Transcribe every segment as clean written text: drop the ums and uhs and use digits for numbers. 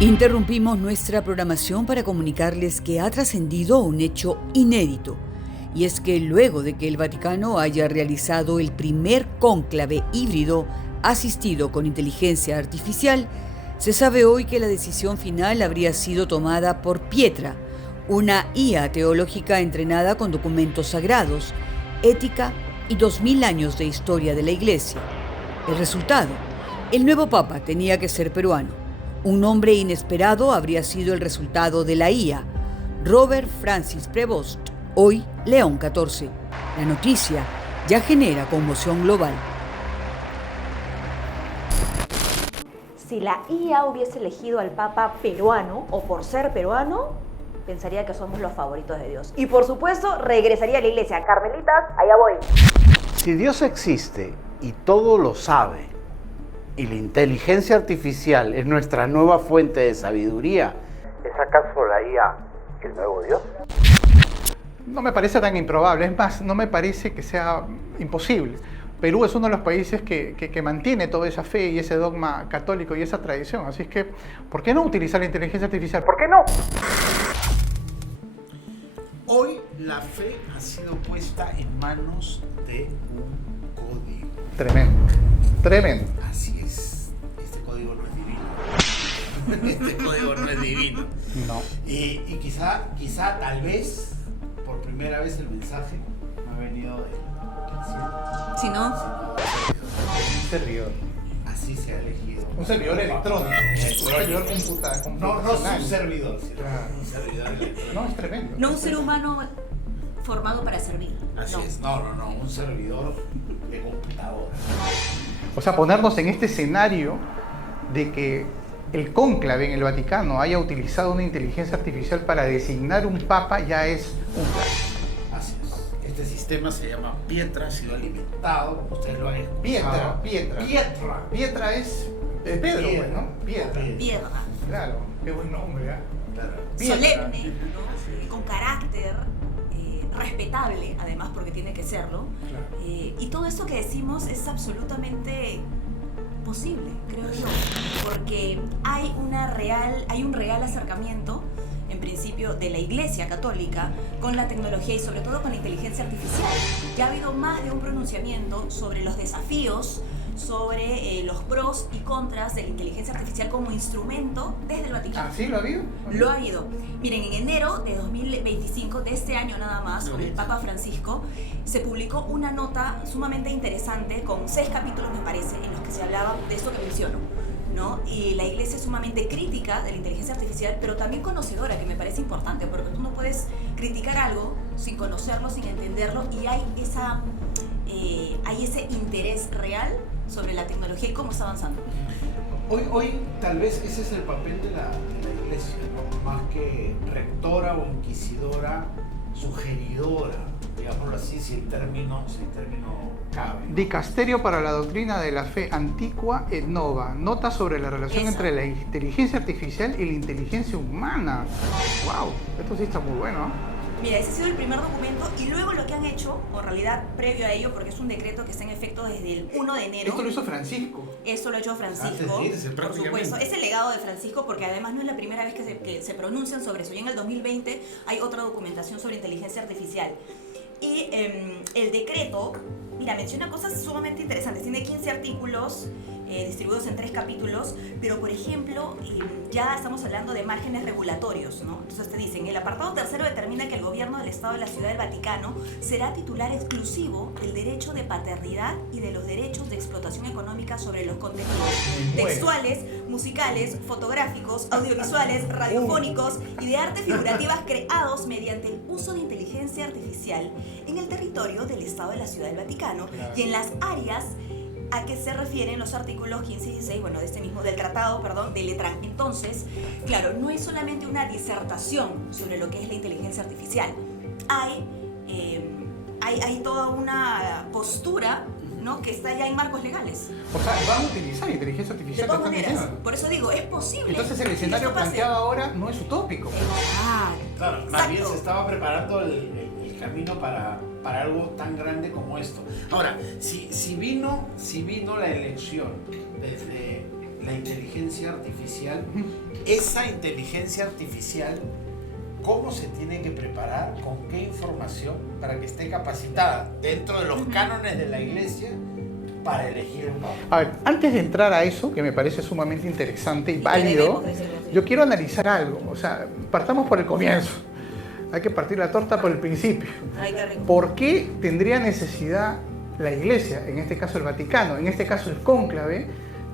Interrumpimos nuestra programación para comunicarles que ha trascendido un hecho inédito, y es que luego de que el Vaticano haya realizado el primer cónclave híbrido asistido con inteligencia artificial, se sabe hoy que la decisión final habría sido tomada por Pietra, una IA teológica entrenada con documentos sagrados, ética y 2000 años de historia de la Iglesia. El resultado: el nuevo Papa tenía que ser peruano. Un nombre inesperado habría sido el resultado de la IA, Robert Francis Prevost, hoy León XIV. La noticia ya genera conmoción global. Si la IA hubiese elegido al Papa peruano, o por ser peruano, pensaría que somos los favoritos de Dios. Y por supuesto, regresaría a la iglesia. Carmelitas, allá voy. Si Dios existe y todo lo sabe, y la inteligencia artificial es nuestra nueva fuente de sabiduría, ¿es acaso la IA el nuevo Dios? No me parece tan improbable, es más, no me parece que sea imposible. Perú es uno de los países que mantiene toda esa fe y ese dogma católico y esa tradición, así es que, ¿por qué no utilizar la inteligencia artificial? ¿Por qué no? Hoy la fe ha sido puesta en manos de un código. Tremendo, tremendo. Así es, este código no es divino. Este código no es divino. No. Y quizá, tal vez, por primera vez el mensaje no ha venido del cielo. Si no, Un servidor. Así se ha elegido. Un servidor electrónico. Un servidor computacional. No es un servidor, sino Claro. un servidor electrónico. No, es tremendo. no un ser humano formado para servir. Así es, no, un servidor de computadora. O sea, ponernos en este escenario de que el cónclave en el Vaticano haya utilizado una inteligencia artificial para designar un papa ya es un plagio. Así es. Este sistema se llama Pietra, ha sido alimentado, como ustedes lo han escuchado. Pietra es de Pedro, Piedra. pues, ¿no? Piedra. Piedra. Claro, qué buen nombre, ¿eh? Claro. Piedra. Solemne, ¿no? Con carácter, respetable, además, porque tiene que serlo. Claro. Y todo esto que decimos es absolutamente posible, creo yo, porque hay un real acercamiento, en principio, de la Iglesia Católica con la tecnología y sobre todo con la inteligencia artificial. Ya ha habido más de un pronunciamiento sobre los desafíos, sobre los pros y contras de la inteligencia artificial como instrumento desde el Vaticano. ¿Ah, sí lo ha habido? Lo ha habido. Miren, en enero de 2025, de este año nada más, con el Papa Francisco, se publicó una nota sumamente interesante con 6 capítulos, me parece, en los que se hablaba de esto que menciono, ¿no? Y la Iglesia es sumamente crítica de la inteligencia artificial, pero también conocedora, que me parece importante, porque tú no puedes criticar algo sin conocerlo, sin entenderlo, y hay ese interés real sobre la tecnología y cómo está avanzando. Hoy tal vez ese es el papel de la iglesia, ¿no? Más que rectora o inquisidora, sugeridora, digámoslo así, si el término cabe. Dicasterio para la doctrina de la fe antigua et nova. Nota sobre la relación Esa. entre la inteligencia artificial y la inteligencia humana. ¡Wow! Esto sí está muy bueno, ¿eh? Mira, ese ha sido el primer documento y luego lo que han hecho, o en realidad previo a ello, porque es un decreto que está en efecto desde el 1 de enero. Esto lo hizo Francisco. Eso lo ha hecho Francisco, Antes de irse, por prácticamente. supuesto. Es el legado de Francisco porque además no es la primera vez que se pronuncian sobre eso. Y en el 2020 hay otra documentación sobre inteligencia artificial. Y el decreto, mira, menciona cosas sumamente interesantes. Tiene 15 artículos distribuidos en 3 capítulos, pero por ejemplo, ya estamos hablando de márgenes regulatorios, ¿no? Entonces te dicen, el apartado tercero determina que el gobierno del Estado de la Ciudad del Vaticano será titular exclusivo del derecho de paternidad y de los derechos de explotación económica sobre los contenidos textuales, musicales, fotográficos, audiovisuales, radiofónicos y de arte figurativas creados mediante el uso de inteligencia artificial en el territorio del Estado de la Ciudad del Vaticano y en las áreas a que se refieren los artículos 15 y 16, bueno, del tratado, de Letran. Entonces, claro, no es solamente una disertación sobre lo que es la inteligencia artificial. Hay toda una postura, ¿no?, que está ya en marcos legales. O sea, van a utilizar inteligencia De artificial. todas ¿te están maneras, diciendo? por eso digo, es posible. Entonces el que escenario esto pase. planteado ahora no es utópico. Claro, más Exacto. bien se estaba preparando el camino para algo tan grande como esto. Ahora, si vino la elección desde la inteligencia artificial, esa inteligencia artificial, ¿cómo se tiene que preparar? ¿Con qué información para que esté capacitada dentro de los cánones de la iglesia para elegir un papa? A ver, antes de entrar a eso, que me parece sumamente interesante y válido, yo quiero analizar algo. O sea, partamos por el comienzo. Hay que partir la torta por el principio. ¿Por qué tendría necesidad la Iglesia, en este caso el Vaticano, en este caso el cónclave,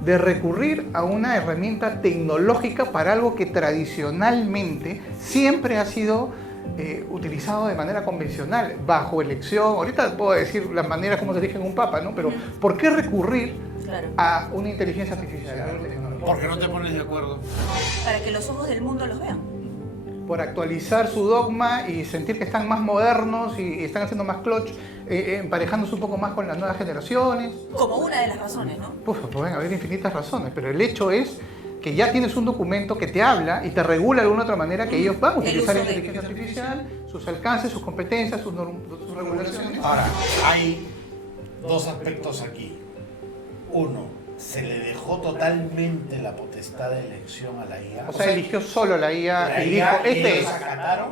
de recurrir a una herramienta tecnológica para algo que tradicionalmente siempre ha sido utilizado de manera convencional, bajo elección? Ahorita puedo decir las maneras como se elige un papa, ¿no? Pero ¿por qué recurrir a una inteligencia artificial? Porque no te pones de acuerdo. Para que los ojos del mundo los vean. Por actualizar su dogma y sentir que están más modernos y están haciendo más clutch, emparejándose un poco más con las nuevas generaciones. Como una de las razones, ¿no? Pues pueden haber infinitas razones, pero el hecho es que ya tienes un documento que te habla y te regula de alguna otra manera que ellos van a utilizar inteligencia artificial, sus alcances, sus competencias, sus regulaciones. Ahora, hay dos aspectos aquí. Uno, se le dejó totalmente la potestad de elección a la IA. O sea, eligió solo la IA la y IA, dijo, este ellos es. acataron,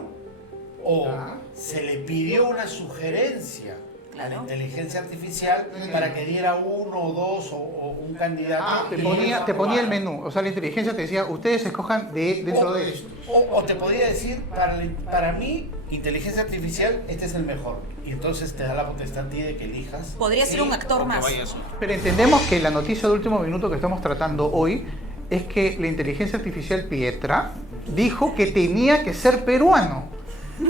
o se le pidió una sugerencia a la inteligencia artificial para que diera uno o dos o un candidato. Te ponía el menú, o sea, la inteligencia te decía, ustedes escojan dentro de esto. O te podía decir, para mí, inteligencia artificial, este es el mejor. Y entonces te da la potestad a ti de que elijas. Podría ser un actor más. Pero entendemos que la noticia de último minuto que estamos tratando hoy es que la inteligencia artificial Pietra dijo que tenía que ser peruano.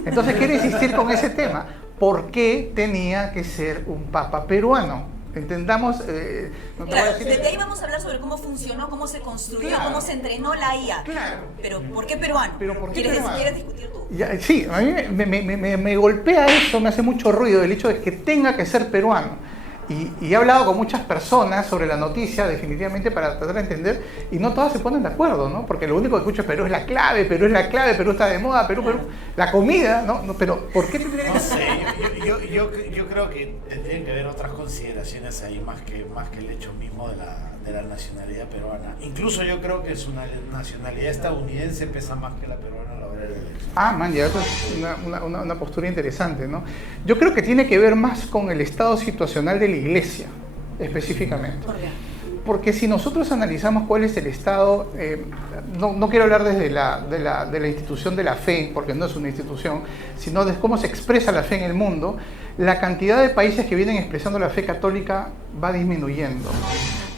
Entonces quiere insistir con ese tema. ¿Por qué tenía que ser un papa peruano? Entendamos, no te voy a decir... Desde ahí vamos a hablar sobre cómo funcionó, cómo se construyó, cómo se entrenó la IA. Claro. Pero ¿por qué peruano? ¿Pero por qué peruano? ¿Quieres discutir tú? Ya, sí, a mí me golpea eso, me hace mucho ruido el hecho de que tenga que ser peruano. Y he hablado con muchas personas sobre la noticia, definitivamente, para tratar de entender, y no todas se ponen de acuerdo, ¿no? Porque lo único que escucho es Perú es la clave, Perú es la clave, Perú está de moda, Perú, la comida, ¿no? Pero ¿por qué tendría que No sé, yo creo que tendrían que haber otras consideraciones ahí más que el hecho mismo de la nacionalidad peruana. Incluso yo creo que su nacionalidad estadounidense pesa más que la peruana a la hora de la elección. Man, ya, eso es una postura interesante, ¿no? Yo creo que tiene que ver más con el estado situacional de la Iglesia, específicamente. ¿Por qué? Porque si nosotros analizamos cuál es el estado, no quiero hablar desde de la institución de la fe, porque no es una institución, sino de cómo se expresa la fe en el mundo, la cantidad de países que vienen expresando la fe católica va disminuyendo.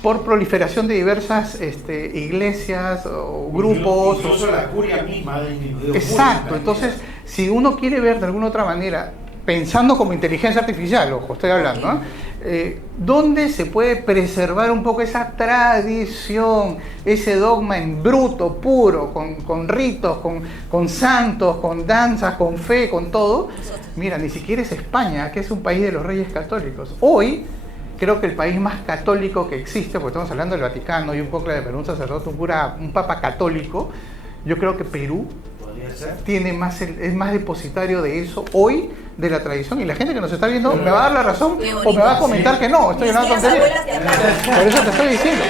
Por proliferación de diversas iglesias o grupos. Incluso la curia misma ha disminuido. Exacto, entonces si uno quiere ver de alguna otra manera, pensando como inteligencia artificial, ojo, estoy hablando, ¿no? ¿Dónde se puede preservar un poco esa tradición, ese dogma en bruto, puro, con ritos, con santos, con danzas, con fe, con todo? Mira, ni siquiera es España, que es un país de los reyes católicos. Hoy, creo que el país más católico que existe, porque estamos hablando del Vaticano y un poco de Perú, un sacerdote, un papa católico, yo creo que Perú tiene es más depositario de eso hoy, de la tradición, y la gente que nos está viendo me va a dar la razón o me va a comentar que no, estoy hablando tonterías. Por eso te estoy diciendo.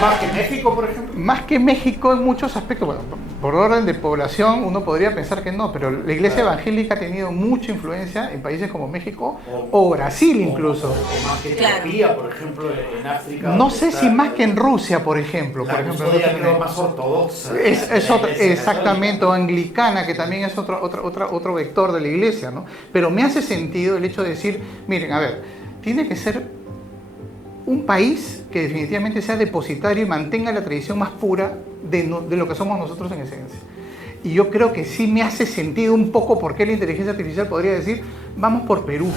Más que México, por ejemplo. Más que México en muchos aspectos, bueno, por orden de población uno podría pensar que no, pero la iglesia evangélica ha tenido mucha influencia en países como México o Brasil incluso. O más que Etiopía, por ejemplo, en África. No sé si más que en Rusia, por ejemplo. La custodia creo más ortodoxa. Es otra, exactamente, o anglicana, que también es otro vector de la iglesia, ¿no? Pero me hace sentido el hecho de decir, miren, a ver, tiene que ser un país que definitivamente sea depositario y mantenga la tradición más pura de lo que somos nosotros en esencia. Y yo creo que sí me hace sentido un poco por qué la inteligencia artificial podría decir, vamos por Perú,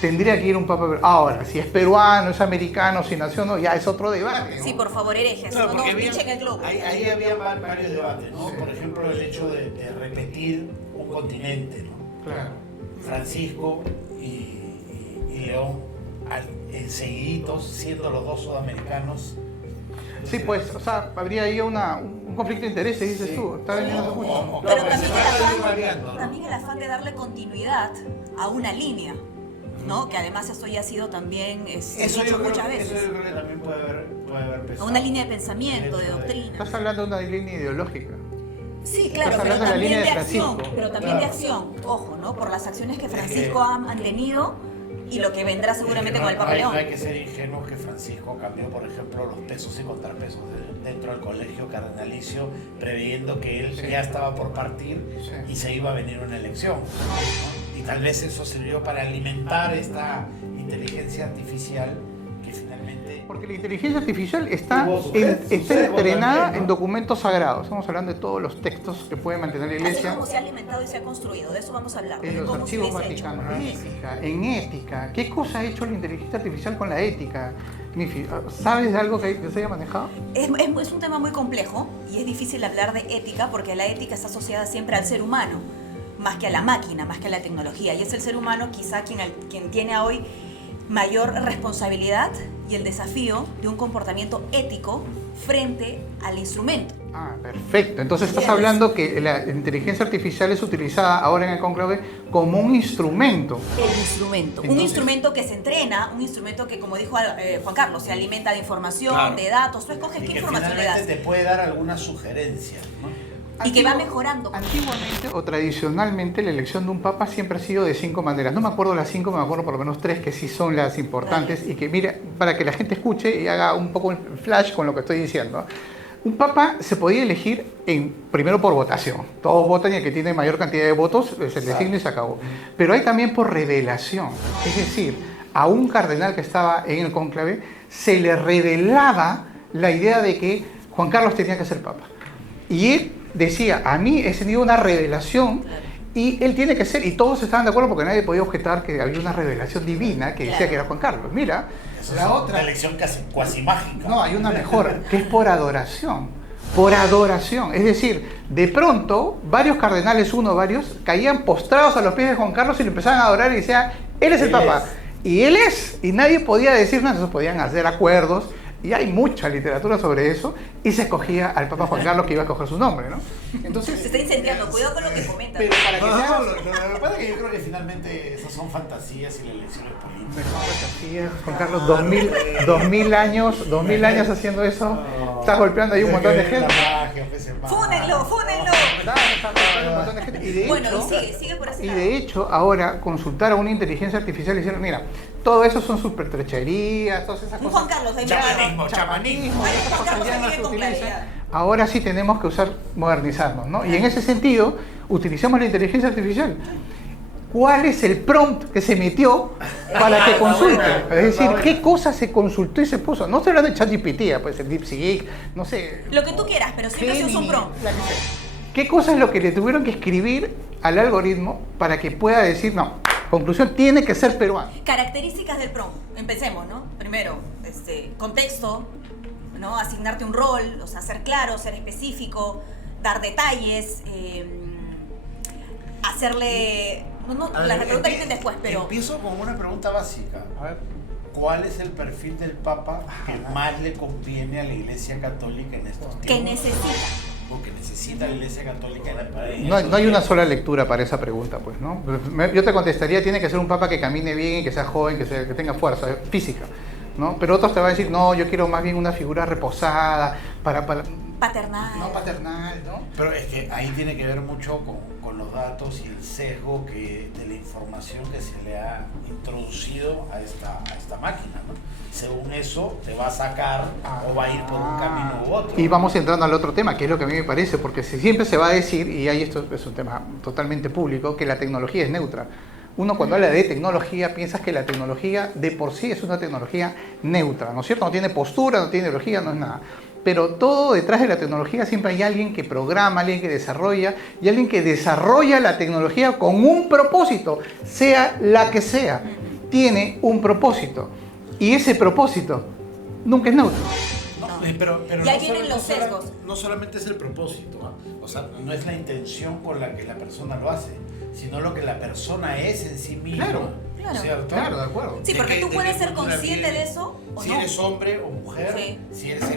tendría que ir un papa peruano. Ahora, si es peruano, es americano, si nació no, ya es otro debate, ¿no? Sí, por favor, herejes, Claro, no porque pinchen el globo. ahí había varios debates, ¿no? Sí. Por ejemplo, el hecho de repetir un continente, ¿no? Claro. Francisco y León, enseguiditos, siendo los dos sudamericanos. Sí, pues, o sea, habría ahí un conflicto de intereses, dices tú, está vendiendo mucho. Pero también el afán de darle continuidad a una línea. ¿no? Que además esto ya ha sido también Eso dicho yo creo, muchas eso veces. yo creo que también puede haber A pesado. una línea de pensamiento, de doctrina. Estás hablando de una línea ideológica. Sí, claro, Estás pero hablando de la también línea de de acción, Francisco. pero también de acción, ojo, ¿no? Por las acciones que Francisco han tenido y lo que vendrá seguramente con el Papa León. No hay que ser ingenuos que Francisco cambió, por ejemplo, los pesos y contrapesos dentro del colegio cardenalicio, previendo que él ya estaba por partir y se iba a venir una elección, ¿no? Y tal vez eso sirvió para alimentar esta inteligencia artificial que finalmente... Porque la inteligencia artificial está Tuvo su sesgo entrenada también, ¿no? en documentos sagrados. Estamos hablando de todos los textos que puede mantener la Así iglesia. como se ha alimentado y se ha construido, de eso vamos a hablar. En de los cómo se archivos hubiese hecho. vaticanos, en ética. ¿Qué cosa ha hecho la inteligencia artificial con la ética? Mifi, ¿sabes de algo que se haya manejado? Es un tema muy complejo y es difícil hablar de ética porque la ética está asociada siempre al ser humano, más que a la máquina, más que a la tecnología. Y es el ser humano quizá quien tiene hoy mayor responsabilidad y el desafío de un comportamiento ético frente al instrumento. Ah, perfecto. Entonces estás hablando que la inteligencia artificial es utilizada ahora en el cónclave como un instrumento. El instrumento. Un Entonces- instrumento que se entrena, un instrumento que, como dijo Juan Carlos, se alimenta de información, Claro. de datos. Tú escoges Y qué que información le das. finalmente te puede dar algunas sugerencias, ¿no? Y que va mejorando. Antiguamente o tradicionalmente la elección de un papa siempre ha sido de 5 maneras. No me acuerdo las 5, me acuerdo por lo menos 3 que sí son las importantes y que, mira, para que la gente escuche y haga un poco el flash con lo que estoy diciendo. Un papa se podía elegir primero por votación. Todos votan y el que tiene mayor cantidad de votos se designa y se acabó. Pero hay también por revelación. Es decir, a un cardenal que estaba en el cónclave se le revelaba la idea de que Juan Carlos tenía que ser papa. Y él decía, a mí he tenido una revelación y él tiene que ser, y todos estaban de acuerdo porque nadie podía objetar que había una revelación divina que decía Claro. que era Juan Carlos. Mira, Eso la es otra... una elección casi cuasi mágica. No, hay una mejor, que es por adoración. Por adoración. Es decir, de pronto, varios cardenales, varios, caían postrados a los pies de Juan Carlos y le empezaban a adorar y decían, él es el Él Papa. es. Y él es. Y nadie podía decir nada, entonces podían hacer acuerdos. Y hay mucha literatura sobre eso. Y se escogía al Papa Juan Carlos que iba a escoger su nombre, ¿no? Entonces, Se está incendiando. Cuidado con lo que comentas. pero para que No, se haga- lo que pasa es que yo creo que finalmente esas son fantasías y la elección es política. Juan Carlos, 2000 años haciendo eso. Estás golpeando ahí un montón de gente. ¡Fúnenlo, fúnenlo! Está golpeando un montón de gente. Y de Bueno, hecho, sigue por ese y lado. de hecho, ahora consultar a una inteligencia artificial y decirle, mira, todo eso son supertrecherías, todas esas Un cosas. Juan Carlos, ahí Chamanismo. Ay, esas Juan cosas Carlos ya no sigue se con utilizan. claridad. Ahora sí tenemos que modernizarnos, ¿no? Y en ese sentido, utilicemos la inteligencia artificial. ¿Cuál es el prompt que se metió para que consulte? Es decir, ¿qué cosa se consultó y se puso? No estoy hablando de ChatGPT, puede ser DeepSeek, no sé. Lo que tú quieras, pero siempre se usa un Gemini, prompt. la que sea. ¿Qué cosa es lo que le tuvieron que escribir al algoritmo para que pueda decir, no, conclusión, tiene que ser peruano? Características del prompt. Empecemos, ¿no? Primero, contexto, ¿no? Asignarte un rol, o sea, ser claro, ser específico, dar detalles, hacerle... No, A ver, las preguntas vienen después, pero... Empiezo con una pregunta básica. A ver. ¿Cuál es el perfil del Papa que más le conviene a la Iglesia Católica en estos tiempos? que necesita. O que necesita la Iglesia Católica en el país. No hay una sola lectura para esa pregunta, pues, ¿no? Yo te contestaría, tiene que ser un papa que camine bien, que sea joven, que tenga fuerza física, ¿no? Pero otros te van a decir, no, yo quiero más bien una figura reposada, Paternal. no paternal, ¿no? Pero es que ahí tiene que ver mucho con los datos y el sesgo de la información que se le ha introducido a esta máquina, ¿no? Según eso, te va a sacar o va a ir por un camino u otro. Y vamos entrando al otro tema, que es lo que a mí me parece, porque siempre se va a decir, y ahí esto es un tema totalmente público, que la tecnología es neutra. Uno cuando habla de tecnología piensa que la tecnología de por sí es una tecnología neutra, ¿no es cierto? No tiene postura, no tiene ideología, no es nada. Pero todo detrás de la tecnología siempre hay alguien que programa, alguien que desarrolla, y alguien que desarrolla la tecnología con un propósito, sea la que sea, tiene un propósito. Y ese propósito nunca es neutro. Pero Y ahí vienen los sesgos. No solamente es el propósito, ¿ah? O sea, no es la intención con la que la persona lo hace, sino lo que la persona es en sí misma. Claro. Claro. ¿Cierto? Claro, de acuerdo. Sí, ¿De porque qué- tú de puedes qué ser cultura consciente viene? de eso o Si no. eres hombre o mujer, Sí. si eres Sí.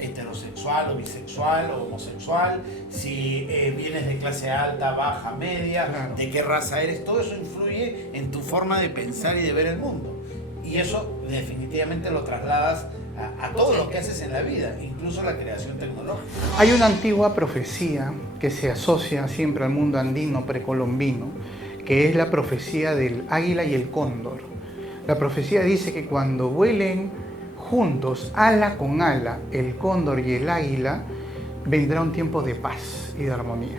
heterosexual o bisexual o homosexual, si vienes de clase alta, baja, media, Claro. de qué raza eres, todo eso influye en tu forma de pensar y de ver el mundo. Y eso definitivamente lo trasladas a todo lo que haces en la vida, incluso la creación tecnológica. Hay una antigua profecía que se asocia siempre al mundo andino precolombino, que es la profecía del águila y el cóndor. La profecía dice que cuando vuelen juntos, ala con ala, el cóndor y el águila, vendrá un tiempo de paz y de armonía.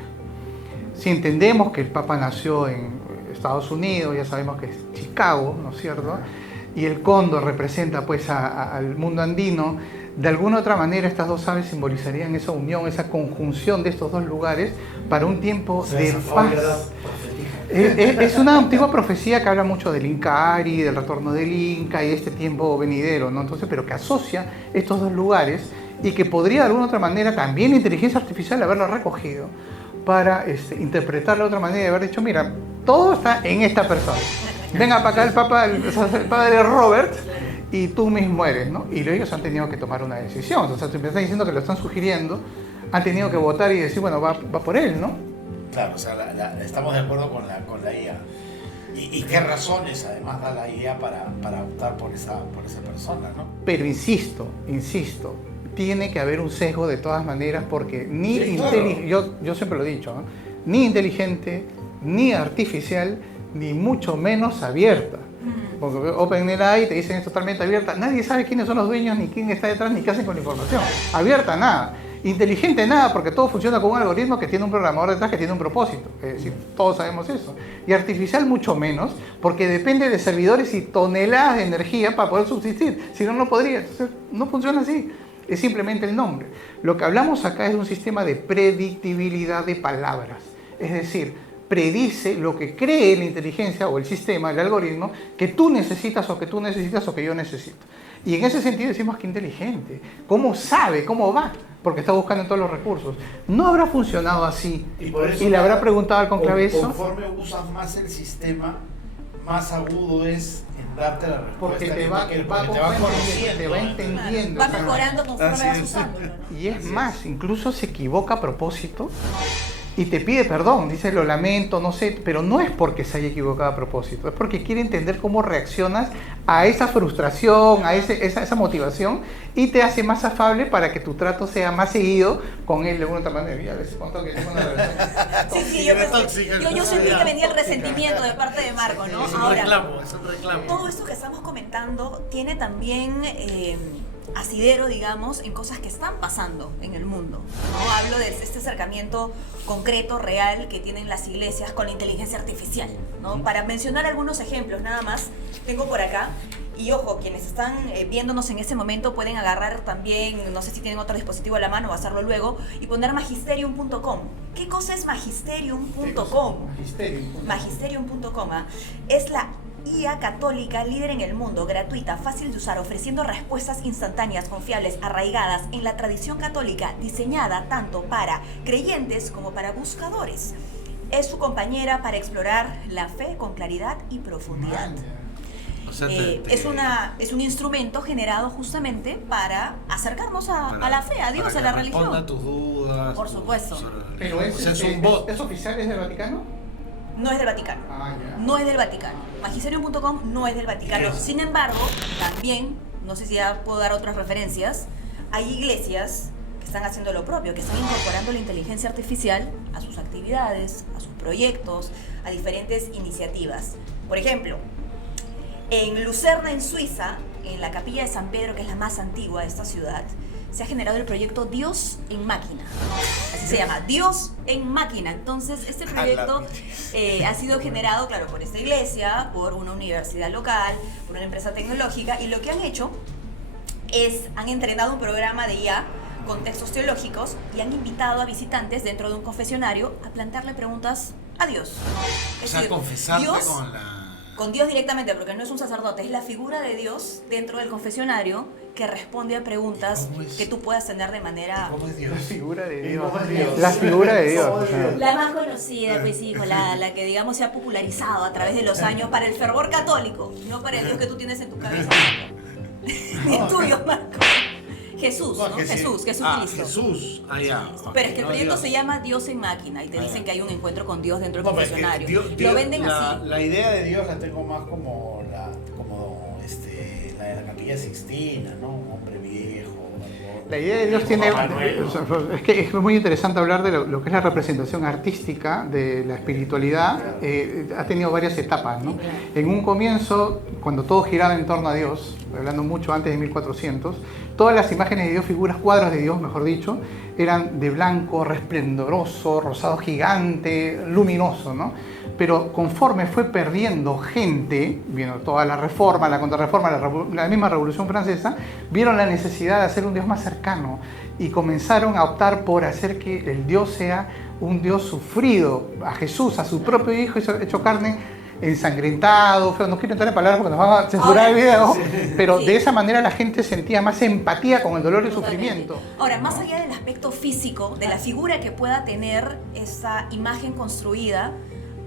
Si entendemos que el Papa nació en Estados Unidos, ya sabemos que es Chicago, ¿no es cierto? Y el cóndor representa pues al mundo andino, de alguna otra manera estas dos aves simbolizarían esa unión, esa conjunción de estos dos lugares para un tiempo de paz. Es una antigua profecía que habla mucho del Inca Ari, del retorno del Inca y de este tiempo venidero, ¿no? Entonces, pero que asocia estos dos lugares y que podría de alguna otra manera también la inteligencia artificial haberlo recogido para interpretarlo de otra manera y haber dicho, mira, todo está en esta persona. Venga para acá el padre Robert y tú mismo eres, ¿no? Y ellos han tenido que tomar una decisión. O sea, si me están diciendo que lo están sugiriendo, han tenido que votar y decir, bueno, va por él, ¿no? Claro, o sea, estamos de acuerdo con la IA. ¿Y qué razones además da la IA para optar por esa persona, ¿no? Pero insisto, tiene que haber un sesgo de todas maneras porque ni Sí, claro. yo siempre lo he dicho, ¿no? Ni inteligente, ni artificial, ni mucho menos abierta. Porque OpenAI te dicen es totalmente abierta. Nadie sabe quiénes son los dueños, ni quién está detrás, ni qué hacen con la información. Abierta nada. Inteligente nada, porque todo funciona con un algoritmo que tiene un programador detrás que tiene un propósito. Es decir, todos sabemos eso. Y artificial mucho menos, porque depende de servidores y toneladas de energía para poder subsistir. Si no, no podría. Entonces, no funciona así. Es simplemente el nombre. Lo que hablamos acá es de un sistema de predictibilidad de palabras. Es decir, predice lo que cree la inteligencia o el sistema, el algoritmo, que tú necesitas o que tú necesitas o que yo necesito. Y en ese sentido decimos que inteligente. ¿Cómo sabe? ¿Cómo va? Porque está buscando en todos los recursos. No habrá funcionado así. Y le habrá preguntado al conclave eso. Conforme usas más el sistema, más agudo es en darte la respuesta. Porque te va conociendo, te va entendiendo. Va mejorando conforme Así vas es. usándolo, ¿no? Y es más, incluso se equivoca a propósito y te pide perdón, dice lo lamento, no sé, pero no es porque se haya equivocado a propósito, es porque quiere entender cómo reaccionas a esa frustración, a esa motivación y te hace más afable para que tu trato sea más seguido con él de alguna otra manera. Ya les conto que tengo una relación. Sí, yo sentí que venía el resentimiento de parte de Marco, ¿no? Es un Ahora, reclamo, es un reclamo. todo esto que estamos comentando tiene también asidero, digamos, en cosas que están pasando en el mundo, ¿no? Hablo de este acercamiento concreto, real, que tienen las iglesias con la inteligencia artificial, ¿no? Para mencionar algunos ejemplos, nada más, tengo por acá, y ojo, quienes están viéndonos en este momento pueden agarrar también, no sé si tienen otro dispositivo a la mano o hacerlo luego, y poner magisterium.com. ¿Qué cosa es magisterium.com? Magisterium.com es la IA católica líder en el mundo, gratuita, fácil de usar, ofreciendo respuestas instantáneas, confiables, arraigadas en la tradición católica, diseñada tanto para creyentes como para buscadores. Es su compañera para explorar la fe con claridad y profundidad. O sea, Es un instrumento generado justamente para acercarnos a la fe, a Dios, a la religión. Responda tus dudas. Por supuesto. Pero O sea, es un bot. ¿Es oficial? ¿Es del Vaticano? No es del Vaticano. Ya. No es del Vaticano. Magisterium.com no es del Vaticano. Sin embargo, también, no sé si ya puedo dar otras referencias, hay iglesias que están haciendo lo propio, que están incorporando la inteligencia artificial a sus actividades, a sus proyectos, a diferentes iniciativas. Por ejemplo, en Lucerna, en Suiza, en la capilla de San Pedro, que es la más antigua de esta ciudad, se ha generado el proyecto Dios en Máquina. Así se llama, Dios en Máquina. Entonces, este proyecto ha sido generado, claro, por esta iglesia, por una universidad local, por una empresa tecnológica, y lo que han hecho es, han entrenado un programa de IA con textos teológicos y han invitado a visitantes dentro de un confesionario a plantearle preguntas a Dios. O sea, confesarte Dios, con la... con Dios directamente, porque no es un sacerdote, es la figura de Dios dentro del confesionario que responde a preguntas que tú puedas tener de manera... ¿Cómo es Dios? La figura de Dios. ¿Cómo es Dios? La figura de Dios. ¿Cómo es Dios? La más conocida, pues hijo, la que digamos se ha popularizado a través de los años para el fervor católico, no para el Dios que tú tienes en tu cabeza, ni el tuyo, Marco. Jesús, ¿no? Jesús, Jesucristo. Jesús, allá. Pero es que el proyecto se llama Dios en máquina y te dicen que hay un encuentro con Dios dentro del confesionario. Lo venden así. La idea de Dios la tengo más como la de la Capilla Sixtina, ¿no? Un hombre viejo. La idea de Dios tiene... Es que es muy interesante hablar de lo que es la representación artística de la espiritualidad. Ha tenido varias etapas, ¿no? En un comienzo, cuando todo giraba en torno a Dios, hablando mucho antes de 1400, todas las imágenes de Dios, figuras, cuadros de Dios, mejor dicho, eran de blanco, resplendoroso, rosado gigante, luminoso, ¿no? Pero conforme fue perdiendo gente, viendo toda la reforma, la contrarreforma, la misma Revolución Francesa, vieron la necesidad de hacer un Dios más cercano y comenzaron a optar por hacer que el Dios sea un Dios sufrido, a Jesús, a su propio Hijo hecho carne, ensangrentado, feo. No quiero entrar en palabras porque nos van a censurar el video, pero de esa manera la gente sentía más empatía con el dolor y el sufrimiento. Ahora, más allá del aspecto físico, de la figura que pueda tener esa imagen construida,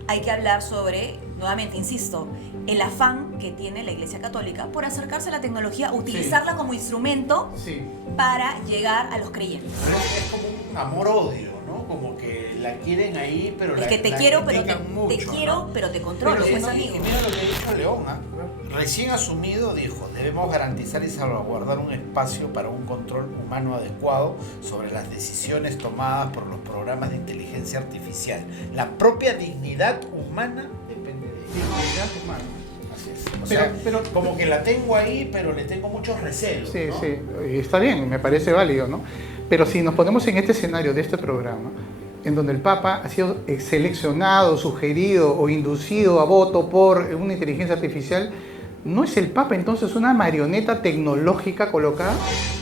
hay que hablar sobre, nuevamente insisto, el afán que tiene la Iglesia Católica por acercarse a la tecnología, utilizarla como instrumento para llegar a los creyentes. Pero es como un amor-odio, ¿no? Como que la quieren ahí, pero es que te quiero, pero te controlo, pues amigo. Y mira lo que dijo León, recién asumido dijo, debemos garantizar y salvaguardar un espacio para un control humano adecuado sobre las decisiones tomadas por los programas de inteligencia artificial. La propia dignidad humana depende de ello. Dignidad humana. Así es. O sea, pero como que la tengo ahí, pero le tengo muchos recelos. Sí, ¿no? sí, y está bien, me parece válido, ¿no? Pero si nos ponemos en este escenario de este programa, en donde el Papa ha sido seleccionado, sugerido o inducido a voto por una inteligencia artificial, ¿no es el Papa entonces una marioneta tecnológica colocada?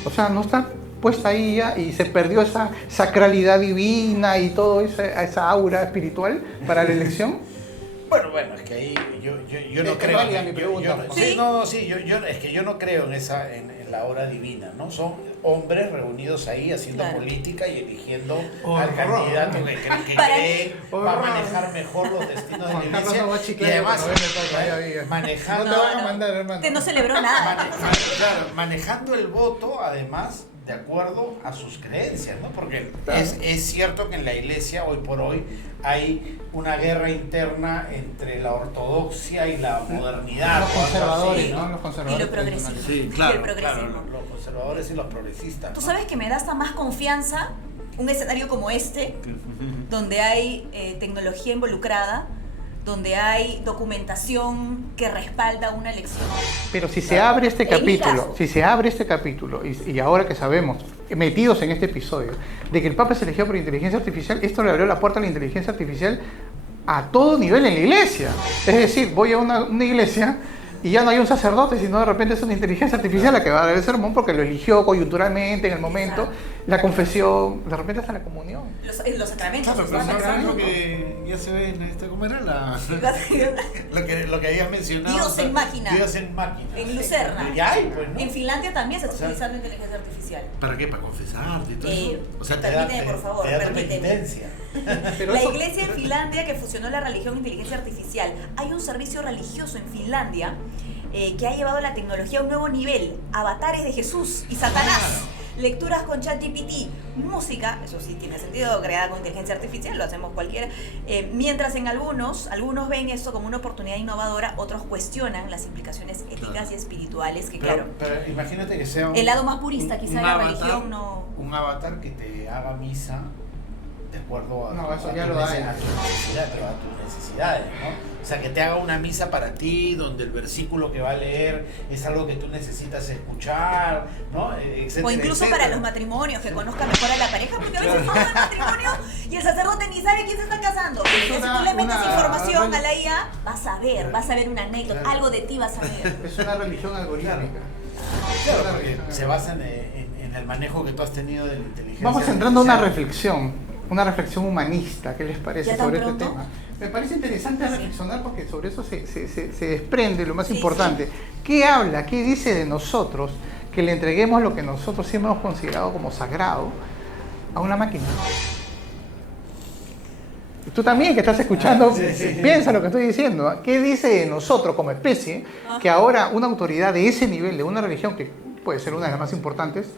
O sea, ¿no está puesta ahí ya y se perdió esa sacralidad divina y toda esa aura espiritual para la elección? Bueno, es que ahí yo no creo. Es que yo no creo en la hora divina, ¿no? Son hombres reunidos ahí haciendo política y eligiendo al candidato que cree va a manejar mejor los destinos de la iglesia. Y además, manejando. No te van a mandar, hermano. Usted no celebró nada. Manejando el voto, además, de acuerdo a sus creencias, ¿no? Porque es cierto que en la iglesia hoy por hoy hay una guerra interna entre la ortodoxia y la modernidad. Los conservadores, así, ¿no? Los conservadores. Y lo progresismo. Sí, claro, y el progresismo. claro, los conservadores y los progresistas. Tú ¿no? sabes que me da hasta más confianza un escenario como este, donde hay tecnología involucrada, donde hay documentación que respalda una elección. Pero si se abre este capítulo, y ahora que sabemos, metidos en este episodio, de que el Papa es elegido por inteligencia artificial, esto le abrió la puerta a la inteligencia artificial a todo nivel en la iglesia. Es decir, voy a una iglesia y ya no hay un sacerdote, sino de repente es una inteligencia artificial la que va a dar el sermón porque lo eligió coyunturalmente en el momento. Exacto. La confesión, de repente hasta la comunión. Los sacramentos. Claro, pero ¿sabes lo que ya se ve en esta? ¿Cómo era lo que habías mencionado? Dios en máquina. Dios en máquina. En Lucerna. Ya hay, pues, ¿no? En Finlandia también se está utilizando inteligencia artificial. ¿Para qué? ¿Para confesarte y todo eso? O sea, permíteme, por favor, permíteme. La iglesia en Finlandia que fusionó la religión e inteligencia artificial. Hay un servicio religioso en Finlandia que ha llevado la tecnología a un nuevo nivel. Avatares de Jesús y Satanás. Lecturas con ChatGPT, música, eso sí tiene sentido, creada con inteligencia artificial, lo hacemos cualquiera. Mientras en algunos ven esto como una oportunidad innovadora, otros cuestionan las implicaciones éticas y espirituales, que pero imagínate que sea el lado más purista quizá de la religión no... Un avatar que te haga misa de acuerdo a tus necesidades, ¿no? O sea, que te haga una misa para ti, donde el versículo que va a leer es algo que tú necesitas escuchar, ¿no? Etcétera, o incluso etcétera. Para los matrimonios, que conozca mejor a la pareja, porque a veces no hay matrimonio y el sacerdote ni sabe quién se está casando. Si tú le metes información a la IA, vas a ver una anécdota, algo de ti vas a ver. Es una religión algorítmica. Claro, porque se basa en el manejo que tú has tenido de la inteligencia. Vamos entrando a una reflexión. una reflexión humanista. ¿Qué les parece ¿Ya tan sobre pronto? este tema? Me parece interesante reflexionar porque sobre eso se desprende lo más importante. Sí. ¿Qué habla, qué dice de nosotros que le entreguemos lo que nosotros siempre hemos considerado como sagrado a una máquina? Tú también que estás escuchando, piensa lo que estoy diciendo. ¿Qué dice de nosotros como especie que ahora una autoridad de ese nivel, de una religión que puede ser una de las más importantes,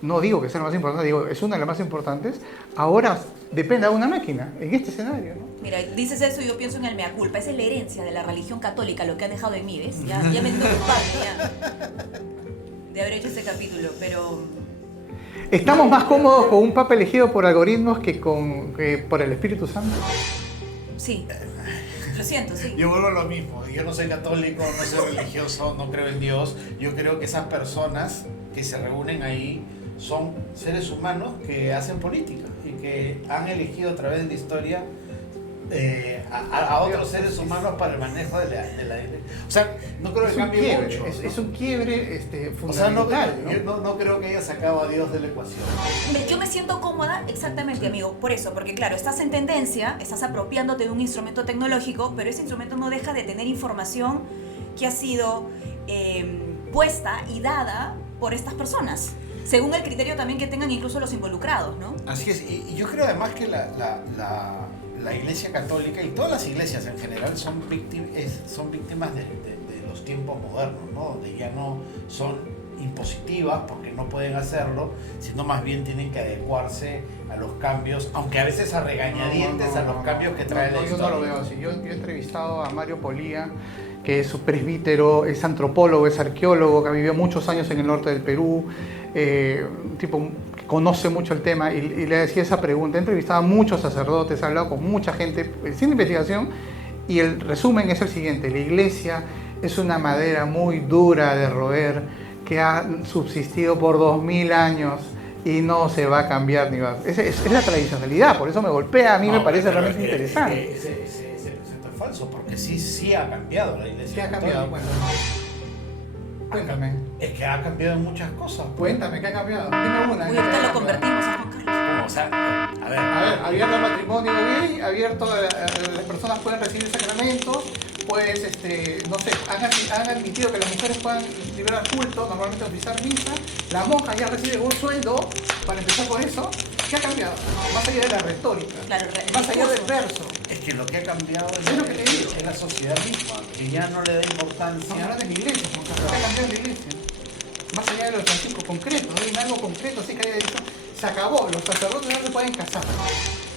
no digo que sea la más importante, digo es una de las más importantes, ahora depende de una máquina en este escenario, ¿no? Mira, dices eso y yo pienso en el mea culpa. Esa es la herencia de la religión católica, lo que han dejado en mí, ¿ves? Ya me siento culpable ya de haber hecho ese capítulo, pero... ¿Estamos más cómodos con un papa elegido por algoritmos que por el Espíritu Santo? Sí, lo siento, sí. Yo vuelvo a lo mismo. Yo no soy católico, no soy religioso, no creo en Dios. Yo creo que esas personas que se reúnen ahí son seres humanos que hacen política y que han elegido a través de la historia a otros seres humanos para el manejo de la... O sea, no creo que cambie mucho. Es un quiebre O sea, fundamental, yo no creo que haya sacado a Dios de la ecuación. Yo me siento cómoda, exactamente, amigo, por eso, porque claro, estás en tendencia, estás apropiándote de un instrumento tecnológico, pero ese instrumento no deja de tener información que ha sido puesta y dada por estas personas, según el criterio también que tengan incluso los involucrados, ¿no? Así es, y yo creo además que la Iglesia Católica y todas las iglesias en general son víctimas de los tiempos modernos, ¿no? Donde ya no son impositivas porque no pueden hacerlo, sino más bien tienen que adecuarse a los cambios, aunque a veces a regañadientes a los cambios que trae la historia. Yo no lo veo así. Yo he entrevistado a Mario Polía, que es un presbítero, es antropólogo, es arqueólogo, que vivió muchos años en el norte del Perú, un tipo que conoce mucho el tema, y le decía esa pregunta. He entrevistado a muchos sacerdotes, he hablado con mucha gente sin investigación, y el resumen es el siguiente: la iglesia es una madera muy dura de roer que ha subsistido por 2000 años y no se va a cambiar ni va. Es la tradicionalidad, por eso me golpea, a mí me parece realmente interesante. Ese presento es falso, porque sí ha cambiado la iglesia. ¿Qué ha cambiado? Bueno, cuéntame. Es que ha cambiado en muchas cosas. Cuéntame, ¿qué ha cambiado? Dime una. Uy, ahorita lo convertimos a Juan Carlos. O sea, a ver, abierto el matrimonio gay, abierto, las personas pueden recibir sacramentos, pues, no sé, han admitido que las mujeres puedan liberar culto, normalmente utilizar misa, la monja ya recibe un sueldo, para empezar por eso. ¿Qué ha cambiado? Más allá de la retórica, Claro, más allá del verso. es que lo que ha cambiado Es lo que te digo. es la sociedad misma, que ya no le da Estamos importancia. hablando de la iglesia, ¿qué ha cambiado en la iglesia? Más allá de lo francisco concreto, ¿no? En algo concreto, así que haya dicho, se acabó, los sacerdotes no se pueden casar.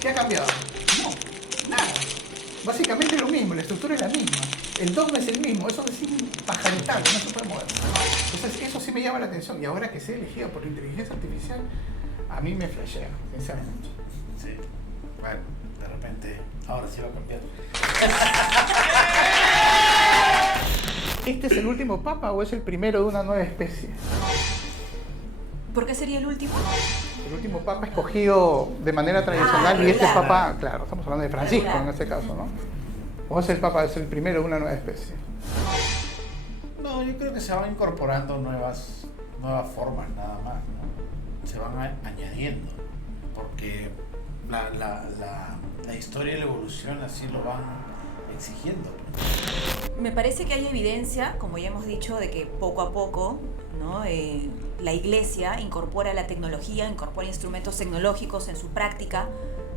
¿Qué ha cambiado? No, nada. Básicamente lo mismo, la estructura es la misma, el dogma es el mismo, eso es pajaritano, no se puede mover. Entonces eso sí me llama la atención, y ahora que sea elegido por la inteligencia artificial, a mí me flashea, sinceramente. Sí, bueno, de repente, ahora sí va a cambiar. ¿Este es el último papa o es el primero de una nueva especie? ¿Por qué sería el último? El último papa escogido de manera tradicional y este regular. papa, claro, estamos hablando de Francisco Regular. en este caso, ¿no? ¿O es el papa, es el primero de una nueva especie? No, yo creo que se van incorporando nuevas formas nada más, ¿no? Se van añadiendo, porque la historia y la evolución así lo van exigiendo. Me parece que hay evidencia, como ya hemos dicho, de que poco a poco, ¿no? La iglesia incorpora la tecnología, incorpora instrumentos tecnológicos en su práctica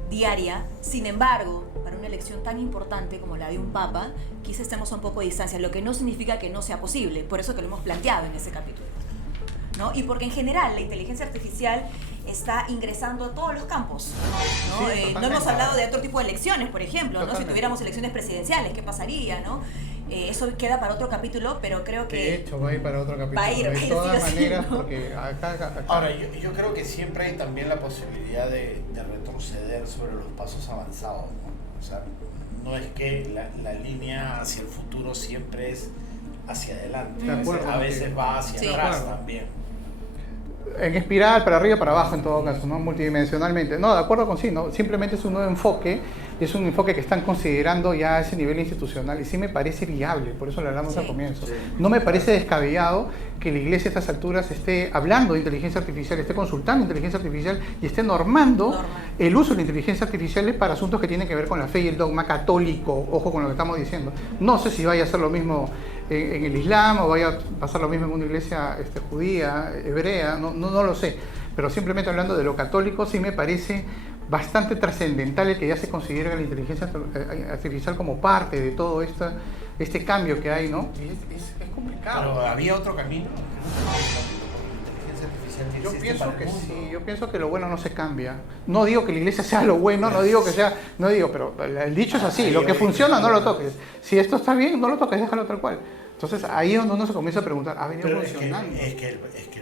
diaria. Sin embargo, para una elección tan importante como la de un papa, quizá estemos a un poco de distancia, lo que no significa que no sea posible, por eso que lo hemos planteado en ese capítulo, ¿no? Y porque en general la inteligencia artificial está ingresando a todos los campos, ¿no? Sí, No hemos hablado de otro tipo de elecciones, por ejemplo, ¿no? Si Totalmente. tuviéramos elecciones presidenciales, ¿qué pasaría, no? Eso queda para otro capítulo, pero creo que... De hecho, va a ir para otro capítulo. Va a ir, de sí, todas sí, maneras, ¿no? porque acá. Ahora, yo creo que siempre hay también la posibilidad de retroceder sobre los pasos avanzados, ¿no? O sea, no es que la línea hacia el futuro siempre es hacia adelante, De acuerdo a veces contigo. va hacia Sí. atrás De acuerdo. también. En espiral, para arriba, para abajo en todo caso, ¿no? Multidimensionalmente. No, de acuerdo con sí, ¿no? Simplemente es un nuevo enfoque es un enfoque que están considerando ya a ese nivel institucional y sí me parece viable, por eso lo hablamos al comienzo. Sí. No me parece descabellado que la Iglesia a estas alturas esté hablando de inteligencia artificial, esté consultando inteligencia artificial y esté normando el uso de la inteligencia artificial para asuntos que tienen que ver con la fe y el dogma católico, ojo con lo que estamos diciendo. No sé si vaya a ser lo mismo en el Islam o vaya a pasar lo mismo en una iglesia judía, hebrea, no lo sé, pero simplemente hablando de lo católico sí me parece bastante trascendental el que ya se considera la inteligencia artificial como parte de todo este cambio que hay, ¿no? Y es complicado. Pero había otro camino. La inteligencia artificial Yo existe pienso para que el mundo. sí, yo pienso que lo bueno no se cambia. No digo que la iglesia sea lo bueno, no digo, pero el dicho es así, lo que funciona no lo toques. Si esto está bien, no lo toques, déjalo tal cual. Entonces ahí es donde uno se comienza a preguntar, ¿ha venido Pero funcionando? es que el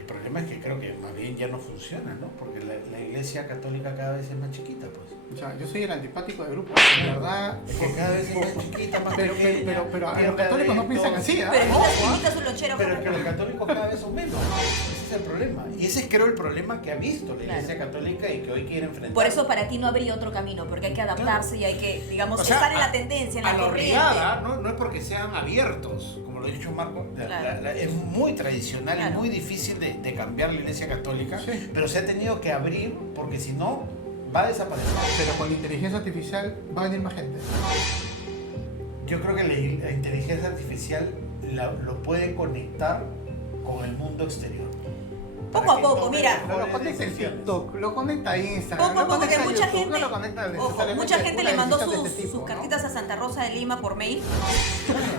problema es que creo que más bien ya no funciona, ¿no? Porque la iglesia católica cada vez es más chiquita, pues. O sea, yo soy el antipático del grupo, de verdad. Es que cada vez es más chiquita, más Pero pequeña. los católicos no piensan así, ¿ah? Pero imita su lonchera. Pero es que los católicos cada vez son menos. Ese es el problema. Y ese es, creo, el problema que ha visto la Iglesia Católica y que hoy quiere enfrentar. Por eso para ti no habría otro camino, porque hay que adaptarse y hay que, digamos, O sea, estar en la tendencia, en la a la corriente. brigada, no es porque sean abiertos, como lo ha dicho Marco, es muy tradicional, Claro. es muy difícil de cambiar la Iglesia Católica, Sí. pero se ha tenido que abrir porque si no va a desaparecer. Pero con la inteligencia artificial va a venir más gente. Yo creo que la inteligencia artificial lo puede conectar con el mundo exterior. Poco Para a que poco, tome mira. mejores Lo conecta en decisiones. TikTok, lo conecta a Instagram, Poco a lo poco, conecta que a mucha YouTube, gente, no lo conecta ojo, necesariamente mucha gente una le mandó decisión de sus, este tipo, sus ¿no? cartitas a Santa Rosa de Lima por mail.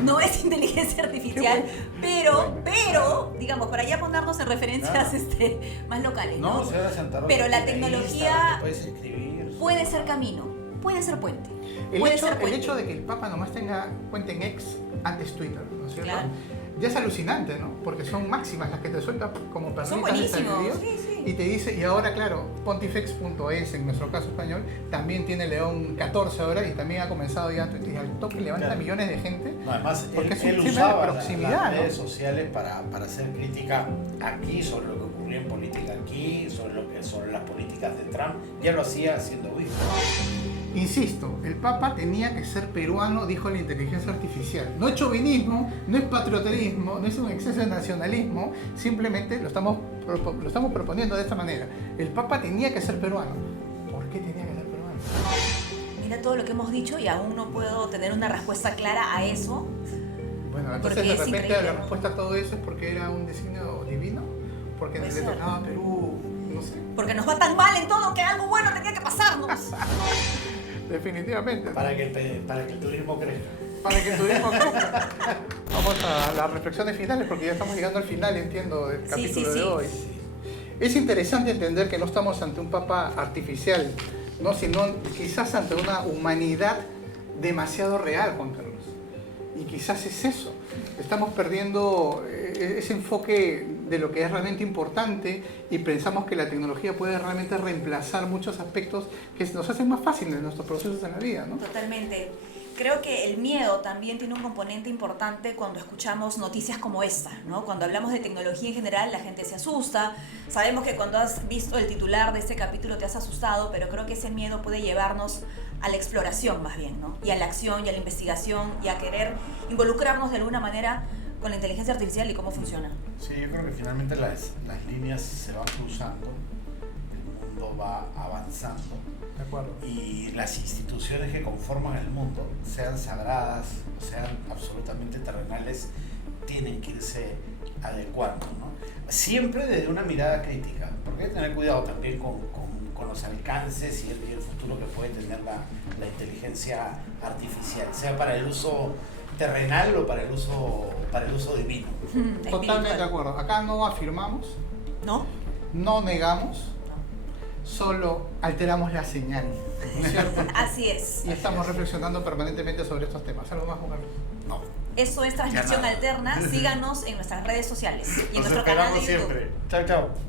No es inteligencia artificial, pero, digamos, para ya ponernos en referencias Claro. más locales, ¿no? No, o sea, Santa Rosa Pero la tiene tecnología Instagram, puedes escribir. puede ser camino, puede ser puente. El Puede hecho, ser el puente. hecho de que el Papa nomás tenga cuenta en X, antes Twitter, ¿no es cierto? Claro. Ya es alucinante, ¿no? Porque son máximas las que te suelta como Son perlitas de buenísimos, sabiduría. sí, sí. Y te dice, y ahora claro, pontifex.es en nuestro caso español, también tiene León 14 horas y también ha comenzado ya, y al toque levanta Claro. millones de gente. No, además, Porque es un él tema de usaba proximidad, las ¿no? redes sociales para hacer crítica aquí sobre lo que ocurría en política aquí, sobre las políticas de Trump. Ya lo hacía siendo obispo. Insisto, el Papa tenía que ser peruano, dijo la inteligencia artificial. No es chauvinismo, no es patrioterismo, no es un exceso de nacionalismo, simplemente lo estamos proponiendo de esta manera. El Papa tenía que ser peruano. ¿Por qué tenía que ser peruano? Mira todo lo que hemos dicho y aún no puedo tener una respuesta clara a eso. Bueno, entonces Porque de es repente increíble, la ¿no? respuesta a todo eso es porque era un designio divino, porque Puede le ser. tocaba a Perú, no sé. Porque nos va tan mal en todo que algo bueno tenía que pasarnos. Definitivamente. Para que el turismo crezca. Para que turismo crezca. Vamos a las reflexiones finales porque ya estamos llegando al final, entiendo, del capítulo de hoy. Es interesante entender que no estamos ante un papa artificial, ¿no? Sino quizás ante una humanidad demasiado real, Juan Carlos. Y quizás es eso. Estamos perdiendo ese enfoque de lo que es realmente importante y pensamos que la tecnología puede realmente reemplazar muchos aspectos que nos hacen más fáciles nuestros procesos en la vida, ¿no? Totalmente. Creo que el miedo también tiene un componente importante cuando escuchamos noticias como esta, ¿no? Cuando hablamos de tecnología en general, la gente se asusta. Sabemos que cuando has visto el titular de este capítulo te has asustado, pero creo que ese miedo puede llevarnos a la exploración más bien, ¿no? Y a la acción, y a la investigación, y a querer involucrarnos de alguna manera con la inteligencia artificial y cómo funciona. Sí, yo creo que finalmente las líneas se van cruzando, el mundo va avanzando. De acuerdo. Y las instituciones que conforman el mundo, sean sagradas o sean absolutamente terrenales, tienen que irse adecuando, ¿no? Siempre desde una mirada crítica, porque hay que tener cuidado también con los alcances y el futuro que puede tener la inteligencia artificial, sea para el uso terrenal o para el uso divino. Totalmente de acuerdo. Acá no afirmamos, ¿No? no negamos, solo alteramos la señal, ¿no es cierto? Así es. Y estamos reflexionando permanentemente sobre estos temas. ¿Algo más, Juan Carlos? No. Eso es Transmisión Ya nada. Alterna. Síganos en nuestras redes sociales y en Nos nuestro canal de esperamos YouTube. siempre. Chao, chao.